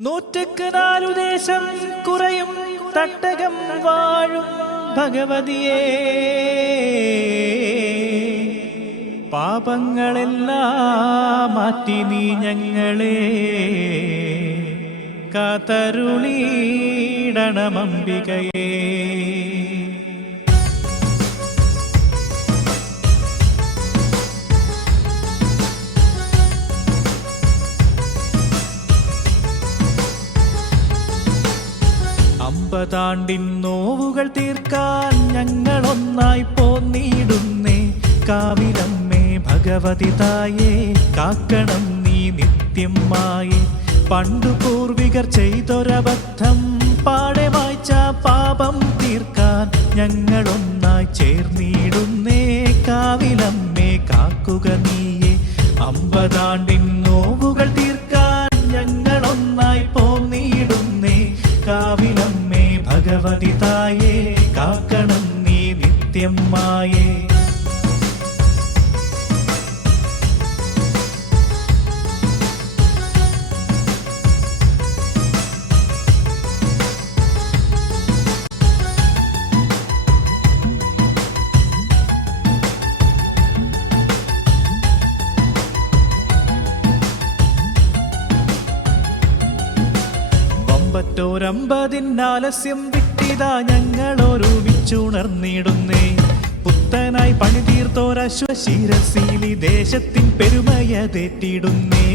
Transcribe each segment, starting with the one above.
നൂറ്റക്ക് ദേശം കുറയും തട്ടകം വാഴും ഭഗവതിയെ പാപങ്ങളെല്ലാം മാറ്റി നീ ഞങ്ങളെ കാത്തരുളീടണമംബികയേ. അമ്പതാണ്ടിൻ നോവുകൾ തീർക്കാൻ ഞങ്ങളൊന്നായി പോന്നിടുന്നേ. കാവിലമ്മേ ഭഗവതി തായേ, കാക്കണം നീ നിത്യം മായേ. പണ്ടു പൂർവികർ ചെയ്തൊരബദ്ധം പാടെ വായിച്ച പാപം തീർക്കാൻ ഞങ്ങളൊന്നായി ചേർന്നിടുന്നേ. കാവിലമ്മേ കാക്കുക നീയേ. അമ്പതാണ്ടിൻ നോവുകൾ തീർക്കാൻ ഞങ്ങളൊന്നായി പോന്നിടുന്നേ. കാവിലമ്മേ ഭഗവതി തായേ, കാക്കണം നീ നിത്യം മായേ. ൊരമ്പതിനാലസ്യം വിട്ടിതാ ഞങ്ങളൊരുമിച്ചുണർന്നിടുന്നേ. പുത്തനായി പണി തീർത്തോരശ്വശിരശീലി ദേശത്തിൻ പെരുമയതേറ്റിടുന്നേ.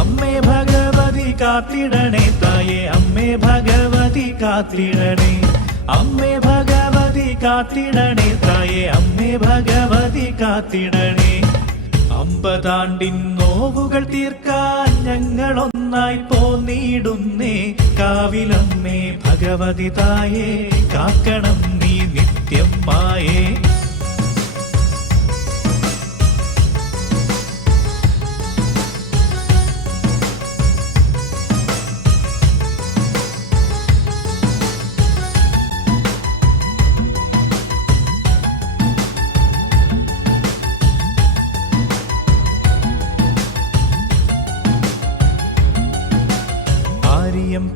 അമ്മേ ഭഗവതി കാത്തിടണേ തായേ, അമ്മേ ഭഗവതി കാത്തിടണേ. അമ്മേ ഭഗവതി കാത്തിടണേ തായേ, അമ്മേ ഭഗവതി കാത്തിടണേ. അമ്പതാണ്ടിൻ നോവുകൾ തീർക്കാൻ ഞങ്ങളൊന്നായി പോന്നിടുന്നേ. കാവിലമ്മേ ഭഗവതി തായേ, കാക്കണം നീ നിത്യം മായേ.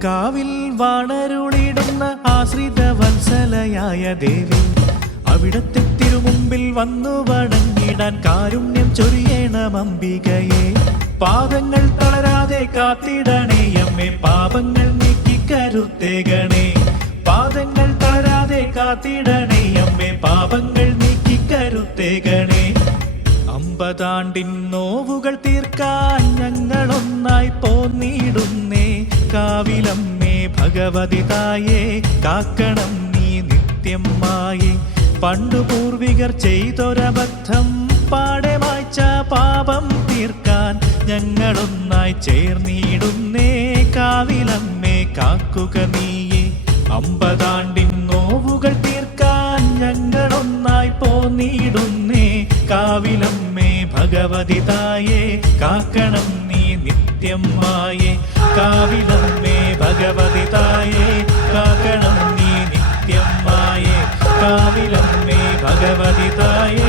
കാവിൽ വാണരുളിടുന്ന ആശ്രിത വത്സലയായ ദേവി, അവിടത്തെ തിരുമുമ്പിൽ വന്നു വണങ്ങിടാൻ കാരുണ്യം ചൊരിയണം അംബികയെ. പാദങ്ങൾ തളരാതെ കാത്തിടണേ അമ്മേ, പാപങ്ങൾ നീക്കി കരുത്തേകണേ. പാദങ്ങൾ തളരാതെ കാത്തിടണേ അമ്മേ, പാപങ്ങൾ നീക്കി കരുത്തേകണേ. അമ്പതാണ്ടിൻ നോവുകൾ തീർക്കാൻ ഞങ്ങളൊന്നായി പോന്നിടുന്നേ. കാവിലമ്മേ ഭഗവതി തായേ, കാക്കണം നീ നിത്യം മായേ. പണ്ടു പൂർവികർ ചെയ്തൊരബദ്ധം പാടെ വായിച്ച പാപം തീർക്കാൻ ഞങ്ങളൊന്നായി ചേർന്നിടുന്നേ. കാവിലമ്മേ കാക്കുക നീയേ. അമ്പതാണ്ടിൻ നോവുകൾ തീർക്കാൻ ഞങ്ങളൊന്നായി പോന്നിടുന്നേ. കാവിലമ്മേ ഭഗവതി തായേ, കാക്കണം നീ നിത്യം മായേ. കാവിലമ്മേ ഭഗവതി തായേ, കാക്കണം നീ നിത്യം മായേ. കാവിലമ്മേ ഭഗവതി തായേ.